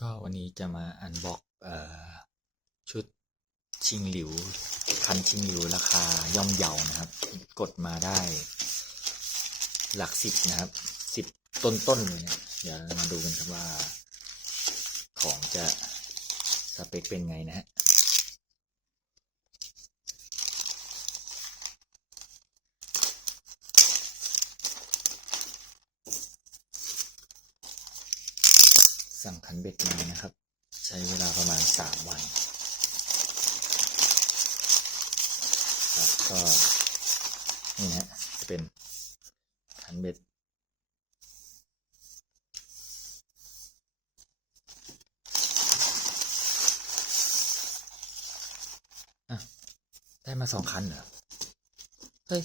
ก็วันนี้จะมาอันบ็อกอชุดชิงหลิว คันชิงหลิวราคาย่อมเยานะครับ กดมาได้ หลักสิบนะครับสิบต้นๆเลยเนี่ยเดี๋ยวมาดูกันครับว่า ของจะสเปคเป็นไงนะฮะ สั่งคันเบ็ดมานะครับ ใช้เวลาประมาณสามวันครับก็นี่นะฮะจะเป็นคันเบ็ดอะได้มาสองคันเหรอ เฮ้ย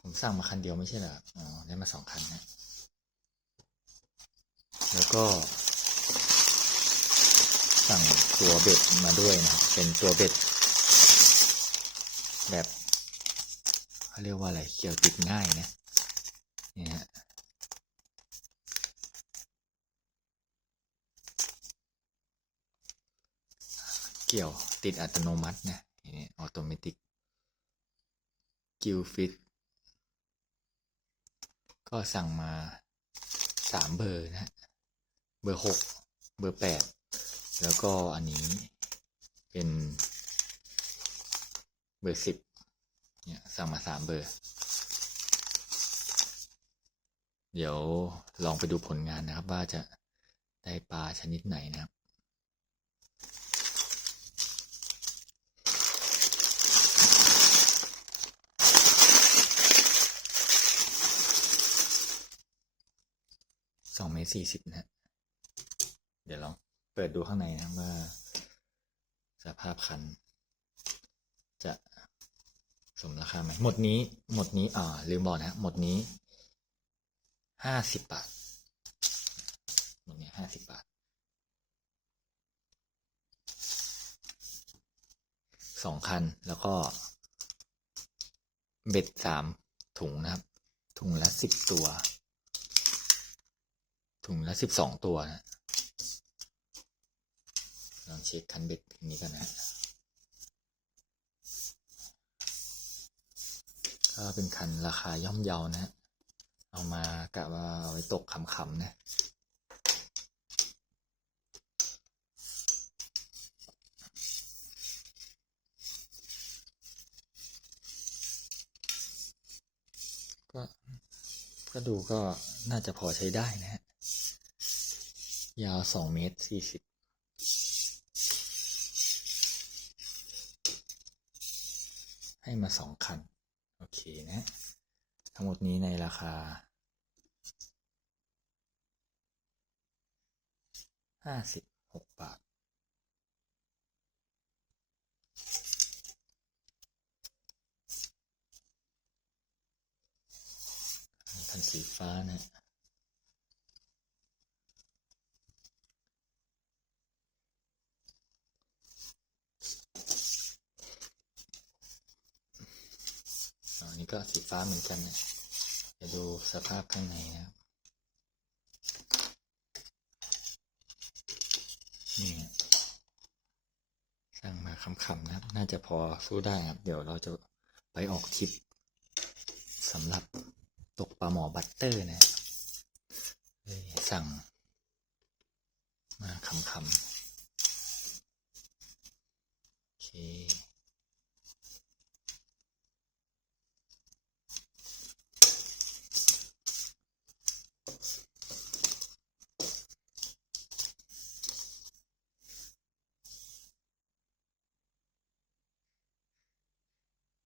ผมสั่งมาคันเดียวไม่ใช่เหรอ อ๋อ ได้มาสองคันนะ แล้วก็สั่งตัวเบ็ดมาด้วยนะครับ เป็นตัวเบ็ด แบบเขาเรียกว่าอะไร เกี่ยวติดง่ายนะนี่ฮะเกี่ยวติดอัตโนมัตินะนี่ออโตเมติกกิลฟิตก็สั่งมาสามเบอร์นะฮะ เบอร์หกเบอร์แปดแล้วก็อันนี้เป็นเบอร์สิบเนี่ยสั่งมาสามเบอร์ เดี๋ยวลองไปดูผลงานนะครับ ว่าจะได้ปลาชนิดไหนนะครับสองเมตรสี่สิบนะ เดี๋ยวลองเปิดดูข้างในนะว่า สภาพคัน จะสมราคาไหมหมดนี้ หมดนี้อ่าลืมบอกนะหมดนี้ห้าสิบบาทหมดนี้ห้าสิบบาทสองคันแล้วก็เบ็ดสามถุงนะครับ ถุงละสิบตัว ถุงละสิบสองตัวนะ ลองเช็คคันเบ็ดนี้กันนะก็เป็นคันราคาย่อมเยานะฮะเอามากะว่าเอาไว้ตกขำๆนะก็ก็ดูก็น่าจะพอใช้ได้นะฮะ ยาวสองเมตรสี่สิบ ให้มาสองคัน โอเคนะ ทั้งหมดนี้ในราคาห้าสิบหกบาท คันสีฟ้านะ ก็สีฟ้าเหมือนกันนะจะดูสภาพข้างในนะครับนี่สร้างมาคำๆนะครับ น่าจะพอสู้ได้ครับ เดี๋ยวเราจะไปออกทริปสำหรับตกปลาหมอบัตเตอร์นะ